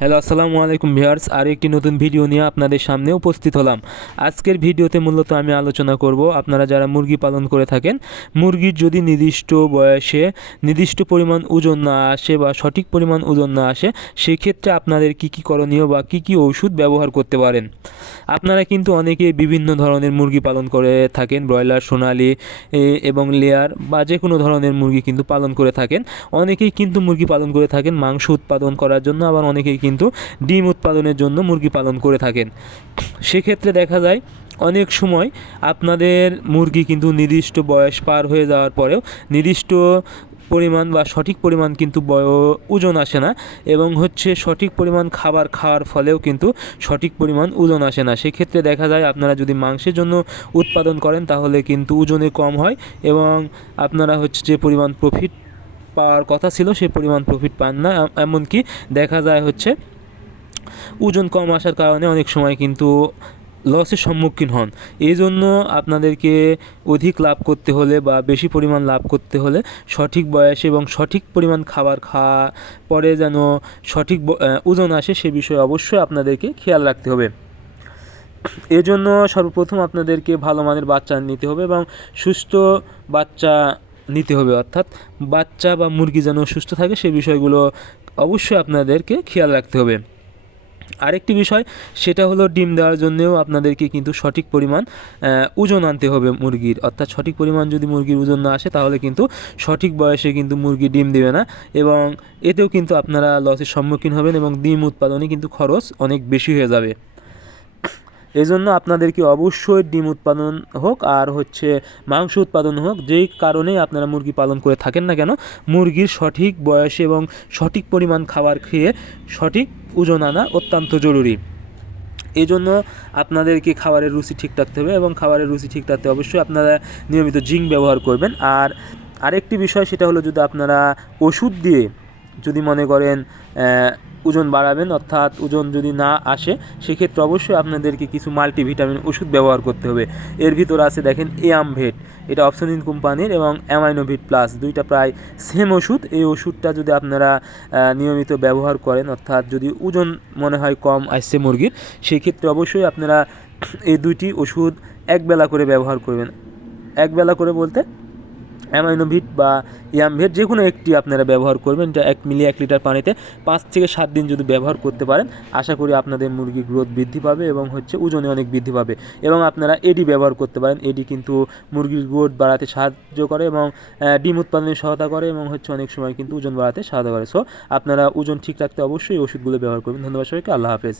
Hello, আসসালামু আলাইকুম viewers. আর একটি নতুন ভিডিও নিয়ে আপনাদের সামনে উপস্থিত হলাম। আজকের ভিডিওতে মূলত আমি আলোচনা করব আপনারা যারা মুরগি পালন করে থাকেন, মুরগির যদি নির্দিষ্ট বয়সে নির্দিষ্ট পরিমাণ ওজন না আসে বা সঠিক পরিমাণ ওজন না আসে, সেক্ষেত্রে আপনাদের কী কী করণীয় বা কী কী ওষুধ ব্যবহার করতে পারেন? আপনারা কিন্তু অনেকে বিভিন্ন ধরনের মুরগি পালন করে থাকেন, ব্রয়লার, সোনালি এবং লেয়ার বা যে কোনো ধরনের মুরগি কিন্তু পালন করে থাকেন। অনেকেই কিন্তু মুরগি পালন করে থাকেন মাংস উৎপাদন করার জন্য, আবার অনেকেই কিন্তু ডিম উৎপাদনের জন্য মুরগি পালন করে থাকেন। সেক্ষেত্রে দেখা যায়, অনেক সময় আপনাদের মুরগি কিন্তু নির্দিষ্ট বয়স পার হয়ে যাওয়ার পরেও নির্দিষ্ট পরিমাণ বা সঠিক পরিমাণ কিন্তু ওজন আসে না এবং হচ্ছে সঠিক পরিমাণ খাবার খাওয়ার ফলেও কিন্তু সঠিক পরিমাণ ওজন আসে না। সেক্ষেত্রে দেখা যায় আপনারা যদি মাংসের জন্য উৎপাদন করেন তাহলে কিন্তু ওজনে কম হয় এবং আপনারা হচ্ছে যে পরিমাণ প্রফিট পাওয়ার কথা ছিল সেই পরিমাণ প্রফিট পান না। এমনকি দেখা যায় হচ্ছে ওজন কম আসার কারণে অনেক সময় কিন্তু লসের সম্মুখীন হন। এই জন্য আপনাদেরকে অধিক লাভ করতে হলে বা বেশি পরিমাণ লাভ করতে হলে সঠিক বয়সে এবং সঠিক পরিমাণ খাবার খাওয়া, পরে যেন সঠিক ওজন আসে সে বিষয়ে অবশ্যই আপনাদেরকে খেয়াল রাখতে হবে। এজন্য সর্বপ্রথম আপনাদেরকে ভালো মানের বাচ্চা নিতে হবে এবং সুস্থ বাচ্চা নিতে হবে। অর্থাৎ বাচ্চা বা মুরগি যেন সুস্থ থাকে সে বিষয়গুলো অবশ্যই আপনাদেরকে খেয়াল রাখতে হবে। আরেকটি বিষয়, সেটা হলো ডিম দেওয়ার জন্যেও আপনাদেরকে কিন্তু সঠিক পরিমাণ ওজন আনতে হবে মুরগির। অর্থাৎ সঠিক পরিমাণ যদি মুরগির ওজন না আসে, তাহলে কিন্তু সঠিক বয়সে কিন্তু মুরগি ডিম দেবে না এবং এতেও কিন্তু আপনারা লসের সম্মুখীন হবেন এবং ডিম উৎপাদনে কিন্তু খরচ অনেক বেশি হয়ে যাবে। এজন্য আপনাদেরকে অবশ্যই ডিম উৎপাদন হোক আর হচ্ছে মাংস উৎপাদন হোক, যেই কারণেই আপনারা মুরগি পালন করে থাকেন না কেন, মুরগির সঠিক বয়সে এবং সঠিক পরিমাণ খাবার খেয়ে সঠিক ওজন আনা অত্যন্ত জরুরি। এই জন্য আপনাদেরকে খাবারের রুচি ঠিক রাখতে হবে এবং খাবারের রুচি ঠিক রাখতে অবশ্যই আপনারা নিয়মিত জিঙ্ক ব্যবহার করবেন। আর আরেকটি বিষয় সেটা হলো যদি আপনারা ওষুধ দিয়ে যদি মনে করেন ওজন বাড়াবেন, অর্থাৎ ওজন যদি না আসে, সেক্ষেত্রে অবশ্যই আপনাদেরকে কিছু মাল্টিভিটামিন ওষুধ ব্যবহার করতে হবে। এর ভিতর আছে দেখেন এয়ামভেট এটা অপশনিন কোম্পানির এবং অ্যামাইনোভিট প্লাস দুইটা প্রায় সেম ওষুধ। এই ওষুধটা যদি আপনারা নিয়মিত ব্যবহার করেন, অর্থাৎ যদি ওজন মনে হয় কম আসছে মুরগির সেই ক্ষেত্রে অবশ্যই আপনারা এই দুইটি ওষুধ একবেলা করে ব্যবহার করবেন। একবেলা করে বলতে অ্যামাইনোভিট বা ইয়ামভেট যে কোনো একটি আপনারা ব্যবহার করবেন, যা এক মিলি এক লিটার পানিতে পাঁচ থেকে সাত দিন যদি ব্যবহার করতে পারেন, আশা করি আপনাদের মুরগির গ্রোথ বৃদ্ধি পাবে এবং হচ্ছে ওজনে অনেক বৃদ্ধি পাবে এবং আপনারা এডি ব্যবহার করতে পারেন। এডি কিন্তু মুরগির গ্রোথ বাড়াতে সাহায্য করে এবং ডিম উৎপাদনে সহায়তা করে এবং হচ্ছে অনেক সময় কিন্তু ওজন বাড়াতে সাহায্য করে। সো আপনারা ওজন ঠিক রাখতে অবশ্যই ওষুধগুলো ব্যবহার করবেন। ধন্যবাদ সবাইকে। আল্লাহ হাফেজ।